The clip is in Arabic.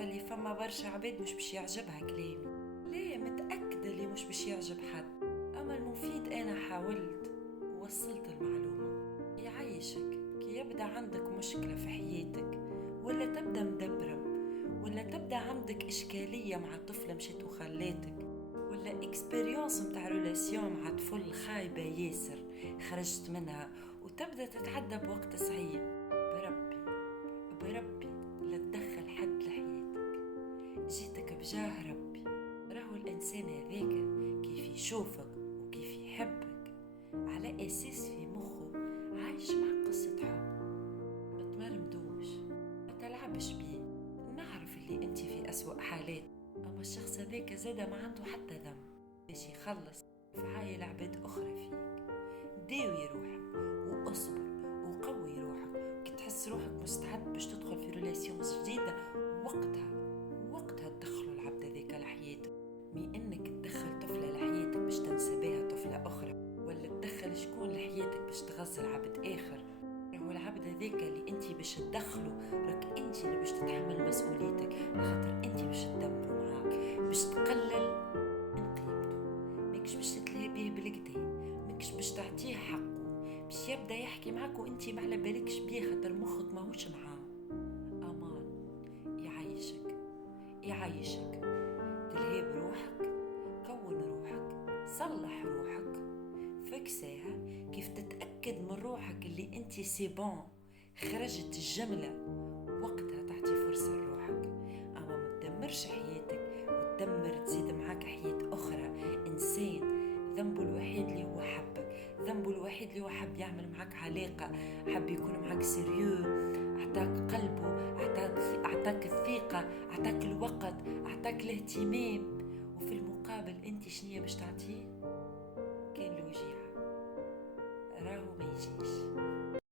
عارفة اللي فما برشا عباد مش باش يعجبها كلامي، ليه متأكدة اللي مش باش يعجب حد، أما المفيد أنا حاولت ووصلت المعلومة. يعيشك كي يبدأ عندك مشكلة في حياتك، ولا تبدأ مدبرم، ولا تبدأ عندك إشكالية مع طفلة مشيت وخلاتك، ولا إكسبيريونس متاع ريلاسيون مع طفل خايبة ياسر خرجت منها وتبدأ تتعدى بوقت صعيب، بربي بربي لا تدخل حد لحياتك، جيتك بجاه ربي. راهو الإنسان هذاك كيف يشوفك وكيف يحبك على أساس في مخه عايش مع قصة حب. ما تمرمدوش، ما تلعبش بيه. نعرف اللي انت في أسوأ حالات، أما الشخص هذاك زادا ما عنده حتى ذنب باش يخلص في عايل عباد أخرى فيك. داوي روحك وأصبر وقوي روحك، كي تحس روحك مستعد باش تدخل في ريلاسيونز جديدة، وقتها تدخلوا العبد هذاك لحياتك. مي انك تدخل طفلة لحياتك باش تنسى بها طفلة أخرى، ولا تدخل شكون لحياتك باش تغزل عبد آخر. راهو العبد هذاك اللي انت باش تدخله راك انت اللي باش تتحمل مسؤوليتك، خاطر انت باش تدبره معاك، باش تقلل من قيمته، ماكش باش تتلهي بيه بالكدا، ماكش باش تعطيه حقه، باش يبدا يحكي معاك وانت ما على بالكش بيه خاطر مخك ماهوش معاه. امان يعيشك يعيشك، تلهي بروحك، كون روحك، صلح روحك، فكساها كيف تتأكد من روحك اللي انت سيبون خرجت الجملة، وقتها تعطي فرصة لروحك. اما ما تدمرش حياتك وتدمر تزيد معاك حياة اخرى. انسان ذنبه الوحيد اللي هو حبك، ذنبه الوحيد اللي هو حب يعمل معاك علاقة، حب يكون معاك سيريو، اعطاك قلبه، اعطاك الثقة، اعطاك الوقت، اعطاك الاهتمام، وفي المقابل انت شنية باش تعطيه؟ كان له وجيعة راهو ما يجيش.